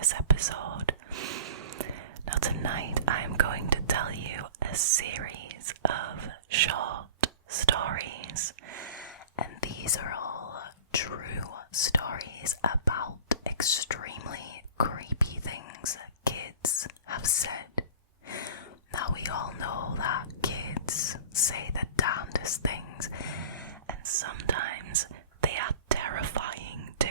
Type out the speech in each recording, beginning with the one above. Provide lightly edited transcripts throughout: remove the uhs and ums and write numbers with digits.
this episode. Now tonight I am going to tell you a series of short stories, and these are all true stories about extremely creepy things kids have said. Now we all know that kids say the darndest things, and sometimes they are terrifying too.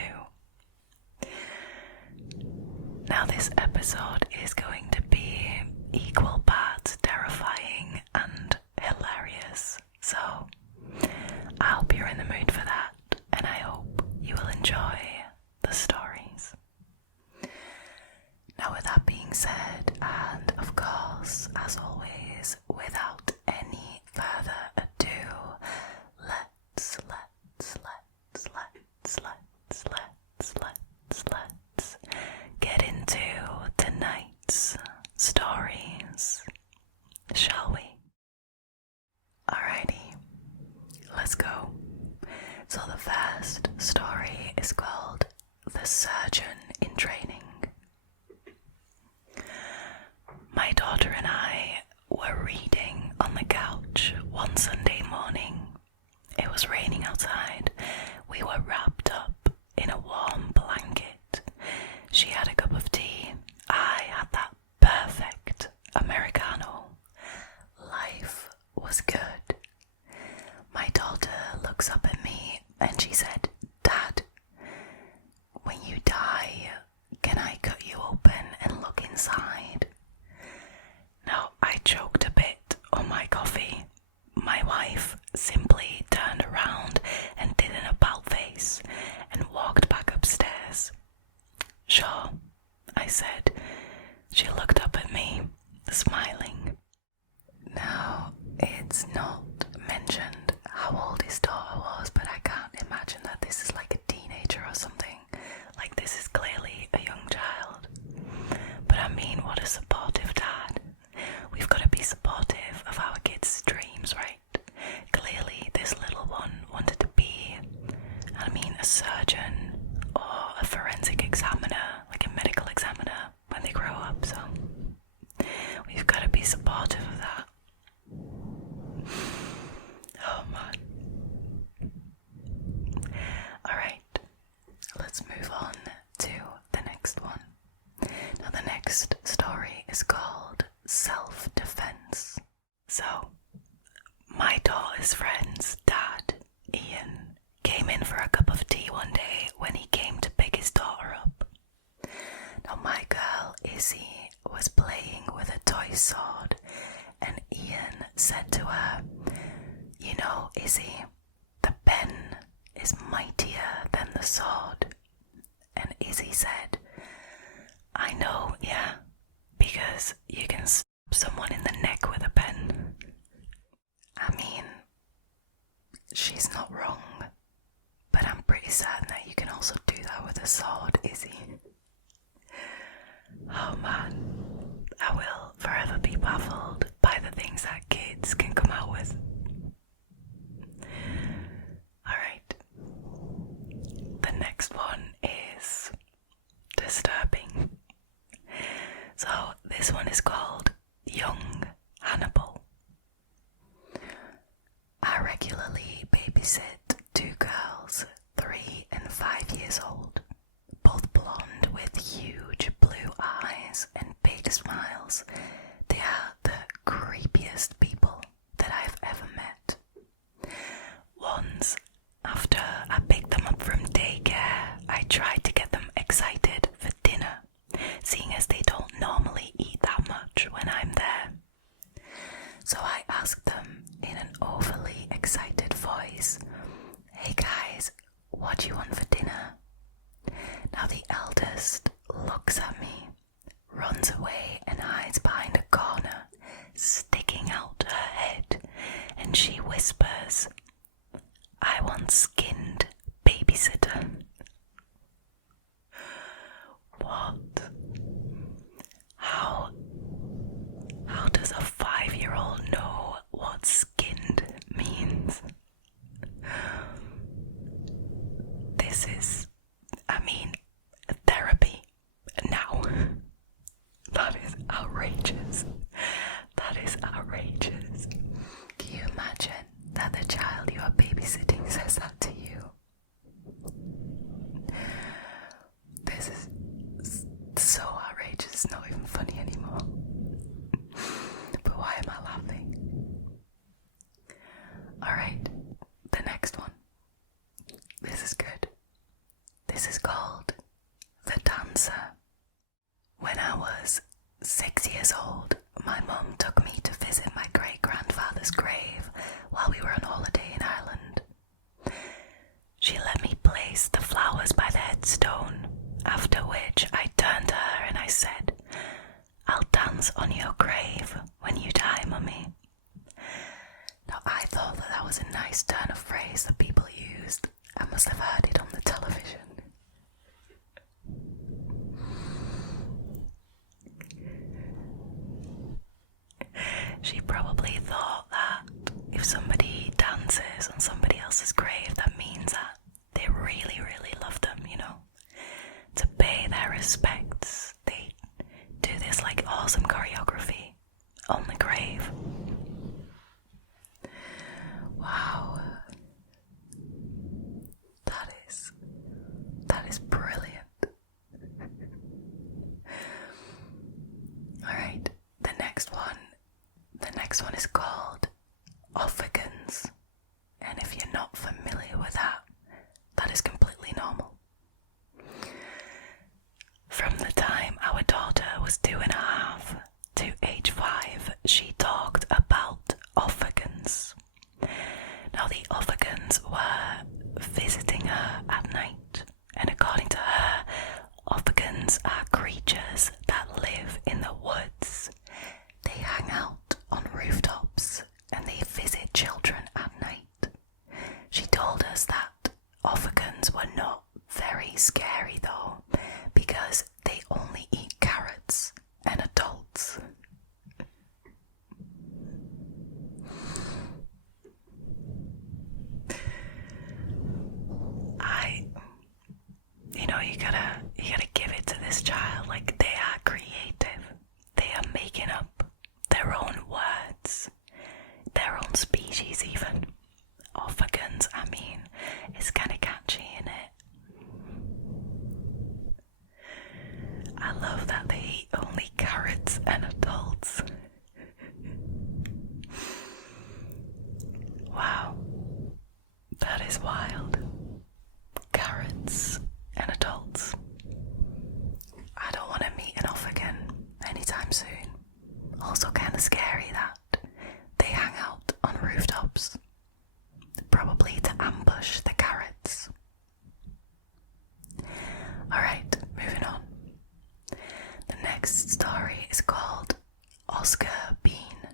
Now this episode is going to be equal parts terrifying and hilarious, so I hope you're in the mood for that, and I hope you will enjoy the stories. Now with that being said, and of course, as always, without any further ado, let's get into tonight's stories, shall we? Alrighty, let's go. So the first story is called The Surgeon in Training. My daughter and I were reading on the couch one Sunday morning. It was raining outside. We were wrapped up in a warm blanket. She had a cup of tea. I had that perfect Americano. Life was good. My daughter looks up at me and she said, "Dad, when you die, can I cut you open and look inside?" Now, I choked a bit on my coffee. My wife simply turned around and did an about face and walked back upstairs. "Sure," I said. She looked up at me, smiling. Now, it's not mentioned how old his daughter was, but I can't imagine that this is like a teenager or something. Like, this is clearly a young child. But I mean, what a supportive dad. We've got to be supportive of our kids' dreams, right? Clearly, this little one wanted to be, a surgeon or a forensic examiner, like a medical examiner, when they grow up, so we've got to be supportive of that. Oh man. Alright, let's move on to the next one. Now the next story is called Self-Defense. So, my daughter's friend's dad, Ian, came in for a cup of tea one day when he came to pick his daughter up. Now my girl, Izzy, was playing with a toy sword, and Ian said to her, "You know, Izzy, the pen is mightier than the sword." And Izzy said, "I know, yeah, because you can stab someone in the neck with a pen." I mean, she's not wrong, but I'm pretty certain that you can also do that with a sword, Izzy. Oh man, I will forever be baffled by the things that kids can come out with. Alright, the next one is disturbing. So this one is called Young Hannibal. I regularly babysit two girls, 3 and 5 years old, both blonde with huge blue eyes and big smiles. They are the creepiest people that I've ever met. Once, after I picked them up from daycare, I tried to get them excited for dinner, seeing as they don't normally eat that much when I'm there. So I asked them in an overly excited voice, "Hey guys, what do you want for dinner?" Now the eldest looks at me, runs away and hides behind a corner, sticking out her head, and she whispers, "I want skinned babysitter." What? How does a 5-year-old know what skinned means? This is, therapy now. outrageous. That is outrageous. Can you imagine that the child you are babysitting says that to you? This is so outrageous, it's not even funny anymore. But why am I laughing? Alright, the next one. This is good. This is called The Dancer. When I was 6 years old, my mum took me to visit my great-grandfather's grave while we were on holiday in Ireland. She let me place the flowers by the headstone, after which I turned to her and I said, "I'll dance on your grave when you die, Mummy." Now I thought that was a nice turn of phrase that people used. I must have heard it on the television. She probably thought that if somebody dances on somebody else's grave, that means that they really, really love them, you know. To pay their respects, they do this like awesome choreography on the grave. Wow. That is brilliant. Alright, the next one is called Offogans. And if you're not familiar with that, that is completely normal. From the time our daughter was 2.5 to age 5, she talked about Offogans. Now the Offogans were visiting her at night, and according to her, Offogans are creatures that live in the woods. They hang out on rooftops and they visit children at night. She told us that Offogans were not very scary though, because they only eat carrots and adults. You gotta give it to this child, like they are creative. They are making up their own words, their own species even. Offogans, I mean, it's kinda catchy, innit? I love that they eat only carrots and adults. Wow, that is wild. Carrots and adults. I don't want to meet an Offogan anytime soon. Also kind of scary that they hang out on rooftops, probably to ambush the carrots. Alright, moving on. The next story is called Oscar Bean.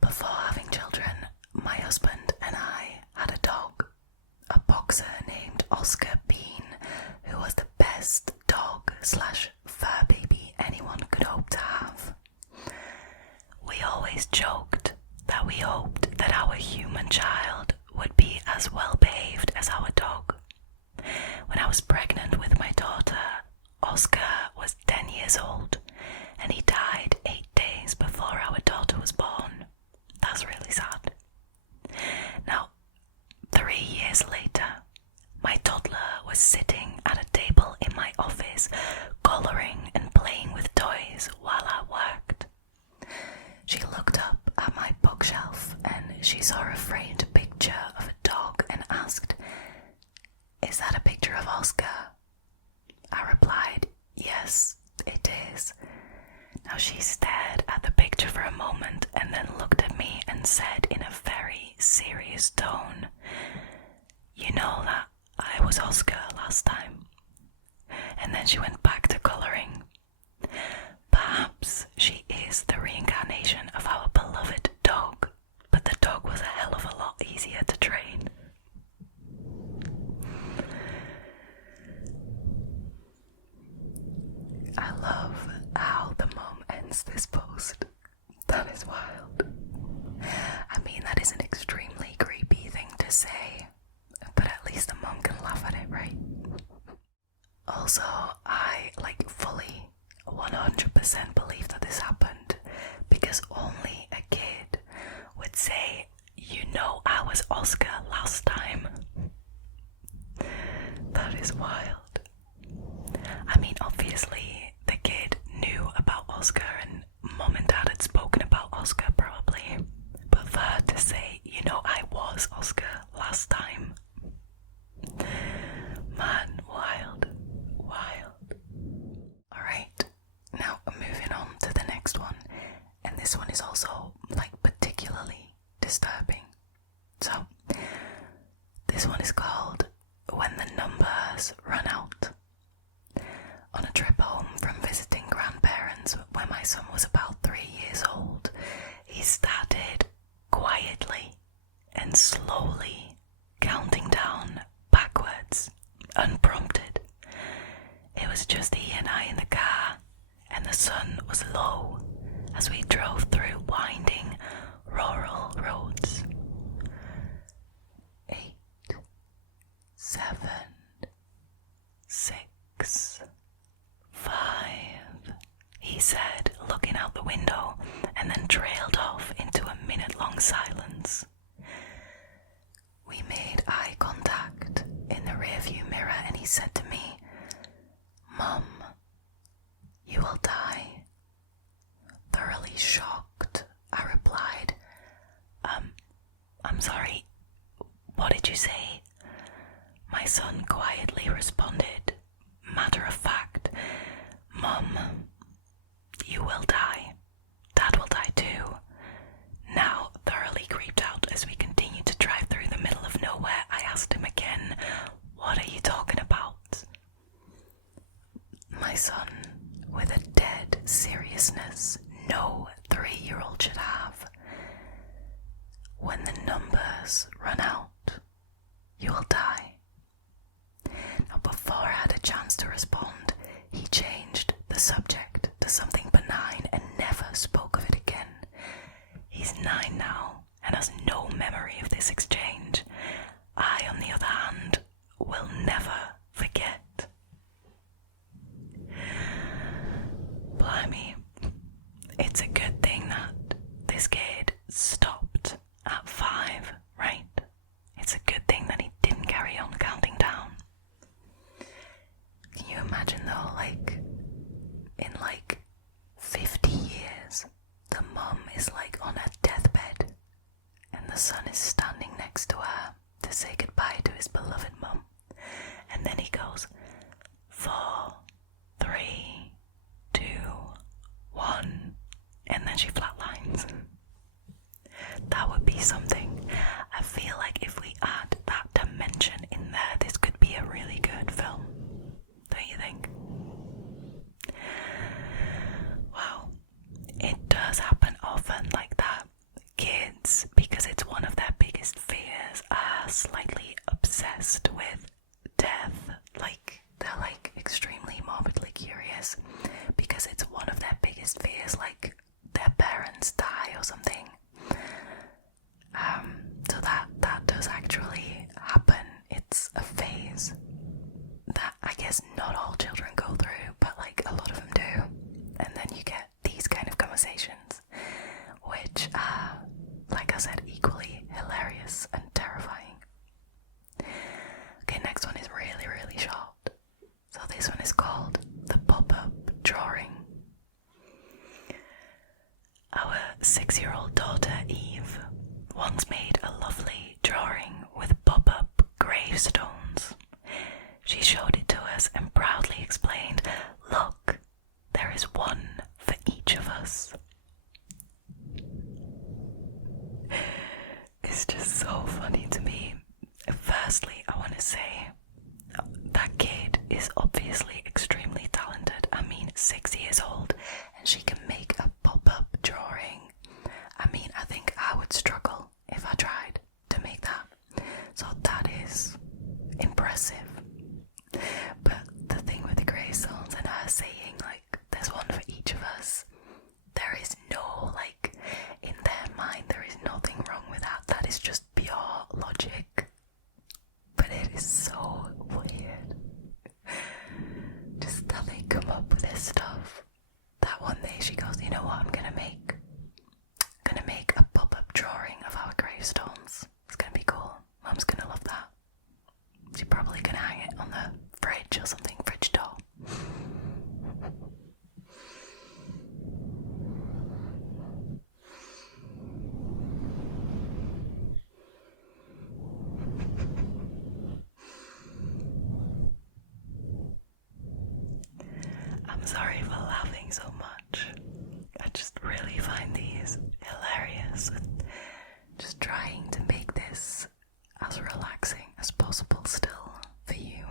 Before having children, my husband and I had a dog, a boxer named Oscar Bean, who was the best dog/fur baby anyone could hope to have. We always joked that we hoped that our human child would be as well behaved as our dog. When I was pregnant with my daughter, Oscar was 10 years old, and he died 8 days before our daughter was born. That's really sad. Now, 3 years later, my toddler was sitting at a table in my office, colouring and playing with toys while I worked. She looked up at my bookshelf and she saw a framed picture of a dog and asked, "Is that a picture of Oscar?" I replied, "Yes, it is." Now she stared at the picture for a moment and then looked at me and said in a very serious tone, "You know that I was Oscar last time." And then she went back to colouring. Perhaps she is the reincarnation of our beloved dog, but the dog was a hell of a lot easier to train. I love how the mom ends this post. That is wild. I mean, that is an extremely creepy thing to say, but at least the mom can laugh at it, right? Also, I fully 100% believe that this happened because only a kid would say, "You know, I was Oscar last time." That is wild. I mean, obviously, the kid knew about Oscar and mom and dad had spoken about Oscar probably, but for her to say, "You know, I was Oscar last time." Man, wild. Alright, now moving on to the next one, and this one is also particularly disturbing. So, this one is called When the Numbers Run Out. On a trip home from visiting grandparents when my son was about 3 years old, he started quietly and slowly counting down backwards, unprompted. It was just he and I in the car, and the sun was low as we drove through winding rural roads. 8, 7, 6, 5, he said, looking out the window, and then trailed off into a minute-long silence. We made eye contact in the rearview mirror, and he said to me, "Mum, you will die." Thoroughly shocked, I replied, I'm sorry, what did you say?" My son quietly responded, matter of fact, "Mum, you will die. Dad will die too." Now, thoroughly creeped out as we continued to drive through the middle of nowhere, I asked him again, "What are you talking about?" My son, with a dead seriousness no 3-year-old should have, "When the numbers run out, you will die." Now, before I had a chance to respond, he changed the subject to something benign and never spoke of it again. He's 9 now and has no memory of this exchange. I, on the other hand, will never forget. Blimey, it's a good thing that this kid stopped at 5, right? It's a good thing that he didn't carry on counting down. Can you imagine though, in 50 years, the mum is on her deathbed and the son is standing next to her to say goodbye to his beloved mum, and then he goes 4, 3, 2, 1, and then she flatlines. That would be something. I feel like if we add that dimension in there, this could be a really good film. Don't you think? Wow. It does happen often like that. Kids, because it's one of their biggest fears, are slightly obsessed with death. They're extremely morbidly curious because it's one of their biggest fears, their parents die or something. So that does actually happen. It's a phase that I guess not all children go through, but a lot of them do. And then you get these kind of conversations, which are, like I said, equally hilarious and terrifying. Okay, next one is really, really short. So this one is called The Pop-Up Drawing. Our 6-year-old daughter Eve once made a lovely drawing with pop-up gravestones. She showed it to us and proudly explained, "Look, there is one for each of us." It's just so funny to me. Firstly, I want to say that kid is obviously extremely talented. I mean, 6 years old, and she can make a pop-up drawing. I mean, I think I would struggle if I tried to make that. So that is impressive. But the thing with the gravestones and her saying, there's one for each of us, there is no, in their mind, there is nothing wrong with that. That is just pure logic. But it is so weird. Just that they come up with this stuff. one day she goes, you know what, I'm gonna make a pop-up drawing of our gravestones. It's gonna be cool. Mum's gonna love that. She's probably gonna hang it on the fridge or something, fridge door. I'm sorry for laughing so much. I just really find these hilarious and just trying to make this as relaxing as possible still for you.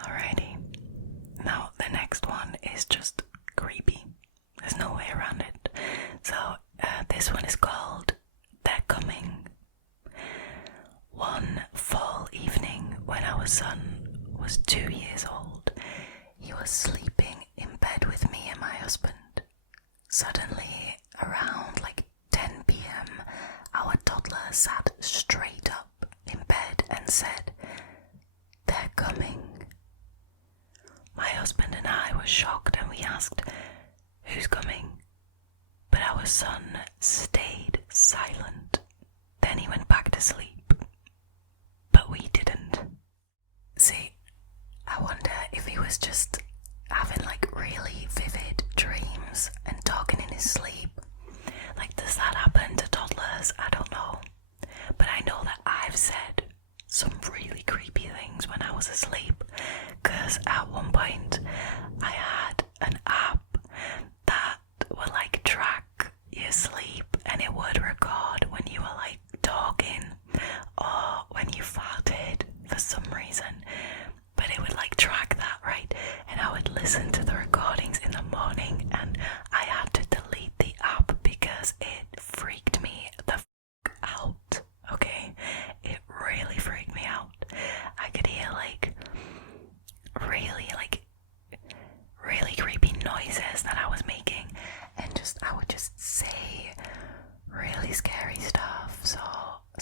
Alrighty, now the next one is just creepy. There's no way around it. So this one is called They're Coming. One fall evening when our son was 2 years old, he was sleeping in bed with me and my husband. Suddenly, around 10 p.m, our toddler sat straight up in bed and said, "They're coming." My husband and I were shocked and we asked, "Who's coming?" But our son stayed silent. Then he went back to sleep. But we didn't. See, I wonder if he was just having really vivid dreams and talking in his sleep. Does that happen to toddlers? I don't know. But I know that I've said some really creepy things when I was asleep, because at one point I had an app that would track your sleep, and it would record when you were talking or when you farted for some reason, but it would track that, right? And I would listen to the recordings in the morning, and I had to delete the app because it freaked me the out. Okay, it really freaked me out. I could hear really creepy noises that I was making, and I would just say really scary stuff, so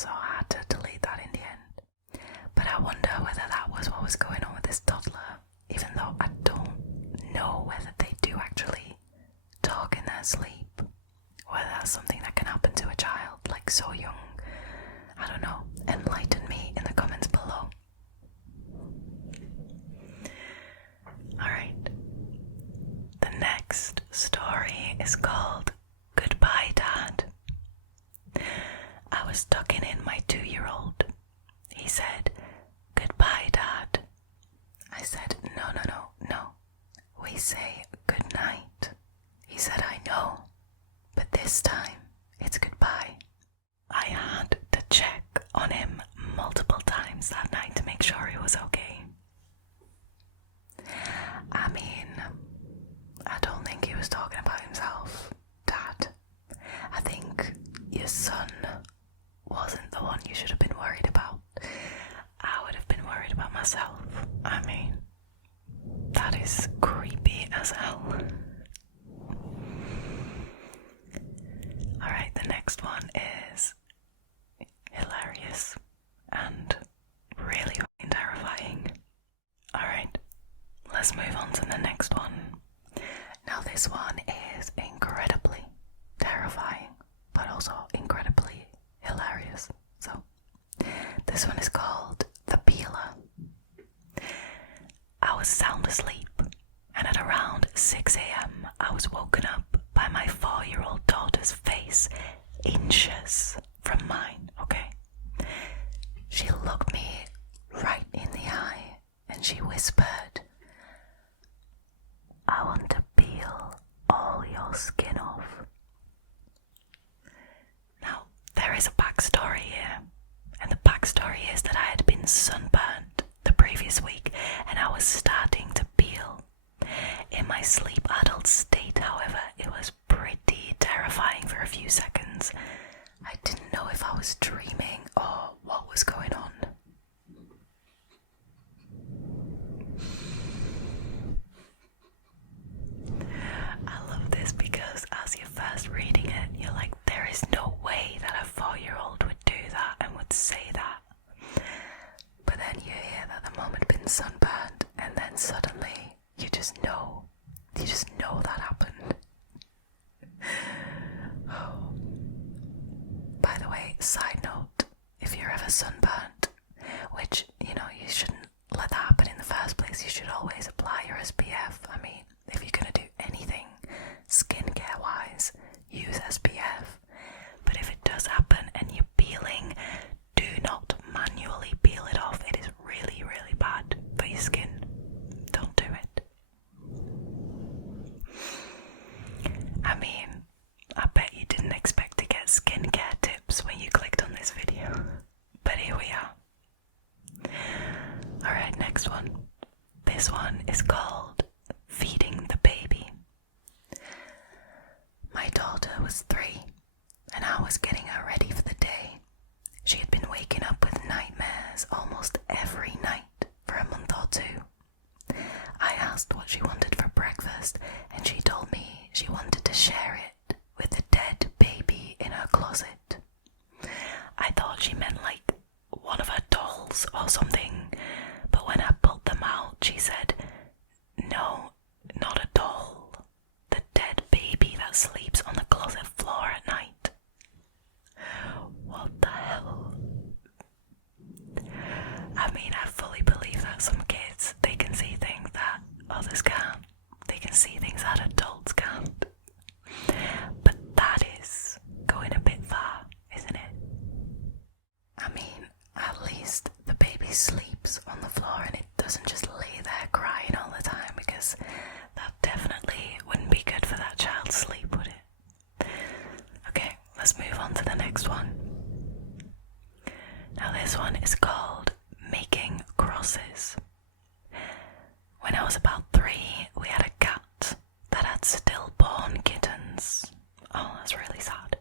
I had to delete that in the end. But I wonder whether that was what was going on with this toddler, even though I don't know whether they do actually talk in their sleep, whether that's something that can happen to a child so young. I don't know. Enlighten me in the comments below. Alright. The next story is called Goodbye, Dad. I was tucking in my 2-year-old. He said, "Goodbye, Dad." I said, No. We say good night. He said, "I know, but this time it's goodbye." I had to check on him multiple times that night to make sure he was okay. I mean, I don't think he was talking about himself, Dad. I think your son wasn't the one you should have been worried about. I would have been worried about myself. I mean, that is creepy as hell. Alright, the next one is hilarious and really terrifying. Alright, let's move on to the next one. Now this one is incredibly terrifying, but also incredibly hilarious. So, this one is called The Peeler. I was sound asleep, and at around 6 a.m. I was woken up by my 4-year-old daughter's face inches from mine, okay? She looked me right in the eye and she whispered, "I want to peel all your skin off." Now, there is a backstory here, and the backstory is that I had been sunburned the previous week and I was starting to peel. In my sleep adult state, however, it was pretty terrifying for a few seconds. I didn't know if I was dreaming or what was going on. I love this because as you're first reading it, you're like, there is no way that a 4-year-old would do that and would say that. But then you hear that the mum had been sunburned just know. You just know that happened. Oh. By the way, side note, if you're ever sunburnt, which, you know, you shouldn't let that happen in the first place, you should always apply your SPF. I mean, if you're going to do anything skincare wise, use SPF. But if it does happen and you're peeling, do not manually peel it off. It is really, really bad for your skin. Don't do it. I mean, I bet you didn't expect to get skincare tips when you clicked on this video. But here we are. Alright, next one. This one is called Feeding the Baby. My daughter was 3, and I was getting her ready for the day. She had been waking up with nightmares almost every night for a month or 2. I asked what she wanted for breakfast, and she told me she wanted to share it with the dead baby in her closet. I thought she meant like one of her dolls or something, but when I pulled them out, she said, "No, not a doll. The dead baby that sleeps on the closet floor at night." What the hell? I mean, I fully believe that some kids, they can see things that others can't. They can see things that adults can't. But that is going a bit far, isn't it? I mean, at least the baby sleeps on the floor and it doesn't just lay there crying all the time, because that definitely wouldn't be good for that child's sleep, would it? Okay, let's move on to the next one. Now this one is called Making Crosses. When I was about 3, we had a cat that had stillborn kittens. Oh, that's really sad.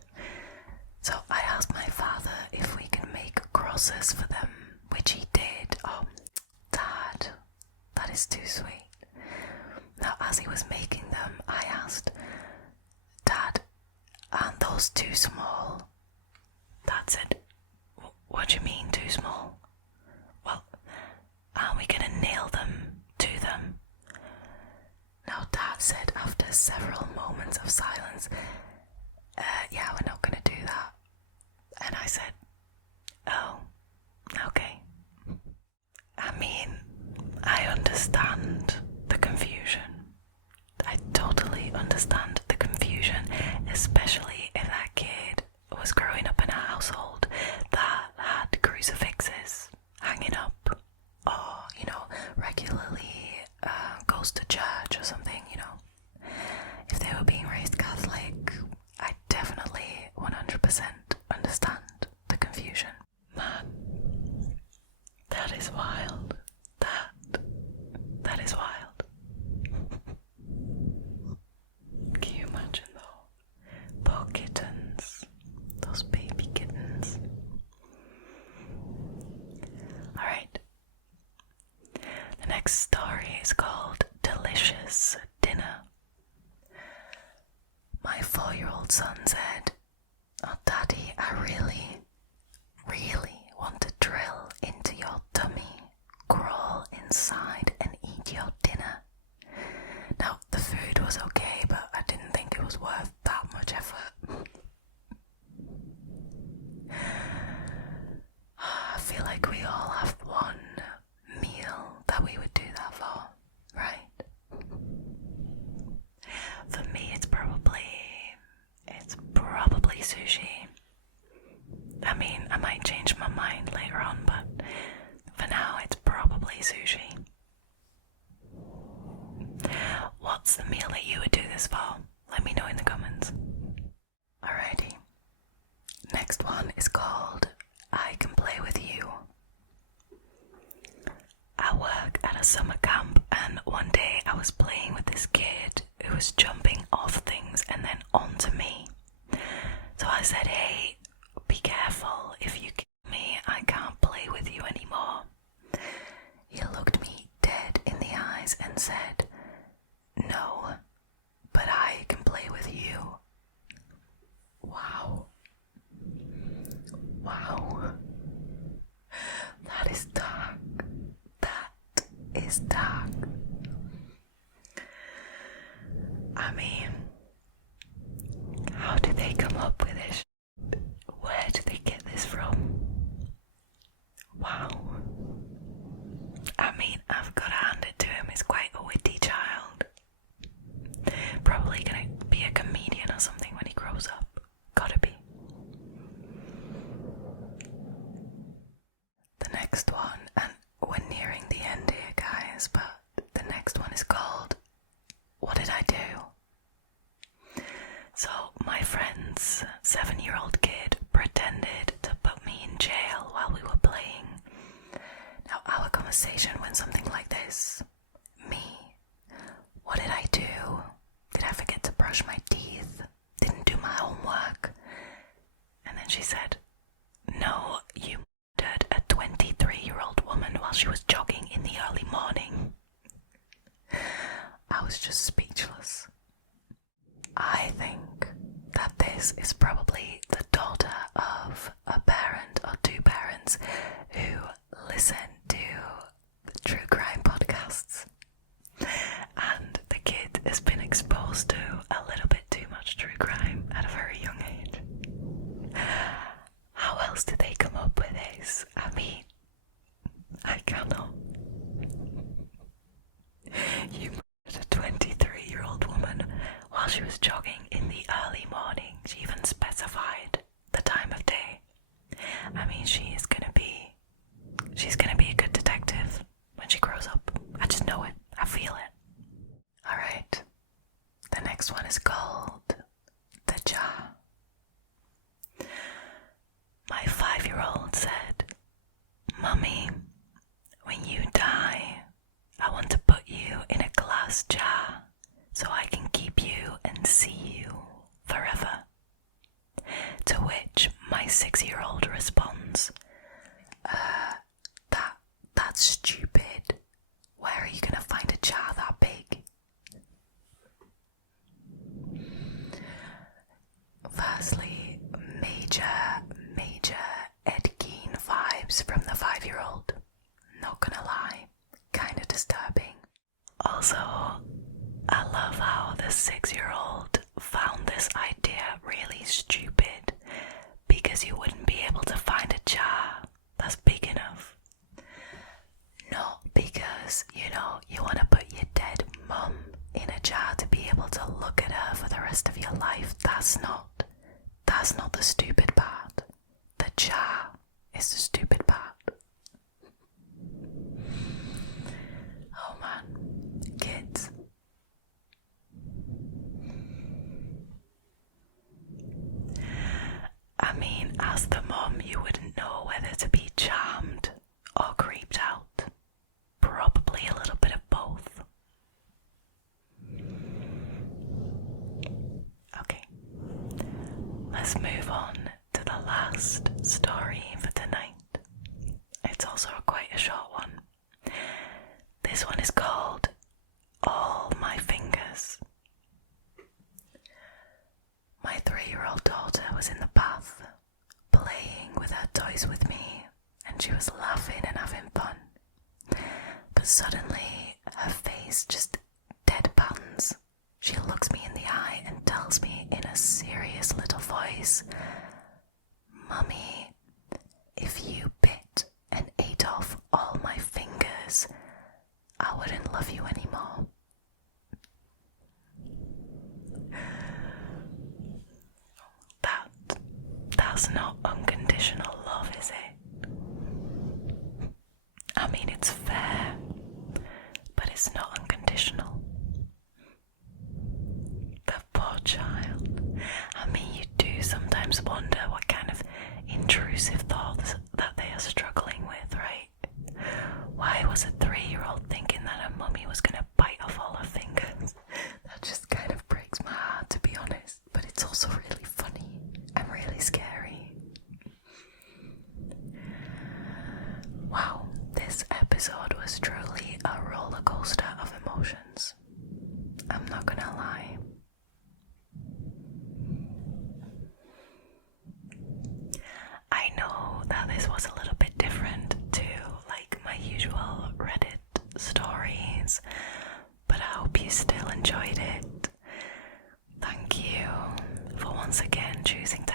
So I asked my father if we could make crosses for them, which he did. Oh, Dad, that is too sweet. Now, as he was making them, I asked, "Dad, aren't those too small?" Dad said, "What do you mean, too small?" "Well, aren't we going to nail them to them?" Now, Dad said after several moments of silence, "Yeah, we're not going to do that." And I said, "Oh, okay." I mean, I understand the confusion. I totally understand the confusion, especially if that kid was growing up in a household that had crucifixes hanging up, or, you know, regularly goes to church or something, you know. If they were being raised Catholic, I definitely 100% understand the confusion. Man, that is wild. That is wild. Can you imagine though? Poor kittens. Those baby kittens. Alright. The next story is called Delicious Dinner. My 4-year-old son said, "Oh, Daddy, I really want to drill into your tummy, crawl inside and eat your dinner." Now, the food was okay, but I didn't think it was worth that much effort. I feel like we all have one meal that we would do that for, right? For me, it's probably sushi. I mean, I might change my mind later on, but for now, it's probably sushi. What's the meal that you would do this for? Let me know in the comments. Alrighty. Next one is called I Can Play With You. I work at a summer camp, and one day I was playing with this kid who was jumping off things and then onto me. So I said, "Hey, be careful. If you kill me, I can't play with you anymore." He looked me dead in the eyes and said, "No, but I can play with you." Wow. Wow. That is dark. That is dark. I mean, I've got to hand it to him, he's quite a witty child. Probably gonna be a comedian or something when he grows up. Gotta be. The next one, and we're nearing the end here, guys, but the next one is called What Did I Do? So, my friend's 7-year-old kid pretended to put me in jail while we were playing. Now, our conversation went something like this. Me. What did I do? Did I forget to brush my teeth? Didn't do my homework? And then she said, no, you murdered a 23-year-old woman while she was jogging in the early morning. I was just speechless. I think that this is probably the daughter of a parent or two parents who listen to true crime podcasts. And the kid has been exposed to a little bit too much true crime at a very young age. How else did they come up with this? I mean, I cannot. You murdered a 23-year-old woman while she was jogging in the early morning. She even specified the time of day. I mean, she's gonna be a good detective when she grows up. I just know it. I feel it. Alright. The next one is called The Jar. My 5-year-old said, Mummy, when you die, I want to put you in a glass jar so I can keep you and see you forever. To which my 6-year-old responds, that's stupid. Where are you gonna find a jar that big? Firstly, major Ed Gein vibes from the 5-year-old. Not gonna lie, kinda disturbing. Also, I love how the 6-year-old found this idea really stupid because you wouldn't be able to find a jar that's big enough. Not because, you want to put your dead mum in a jar to be able to look at her for the rest of your life. That's not the stupid part. The jar is the stupid part. Oh man, kids. I mean, as the mum, you wouldn't know whether to be charmed or creeped out. Probably a little bit of both. Okay, let's move on to the last story for tonight. It's also quite a short one. This one is called All My Fingers. My 3-year-old daughter was in the bath, playing with her toys with me, and she was laughing and having fun. But suddenly, her face just deadpans. She looks me in the eye and tells me in a serious little voice, Mummy, if you bit and ate off all my fingers, I wouldn't love you anymore. That's not unconditional love, is it? I mean, it's fair, but it's not unconditional. The poor child. I mean, you do sometimes wonder what kind of intrusive thoughts that they are struggling with, right? Why was a 3-year-old thinking that her mummy was going to bite off all her fingers? That just kind of breaks my heart, to be honest, but it's also really funny and really scary. Wow, this episode was truly a roller coaster of emotions. I'm not gonna lie. I know that this was a little bit different to my usual Reddit stories, but I hope you still enjoyed it. Thank you for once again choosing to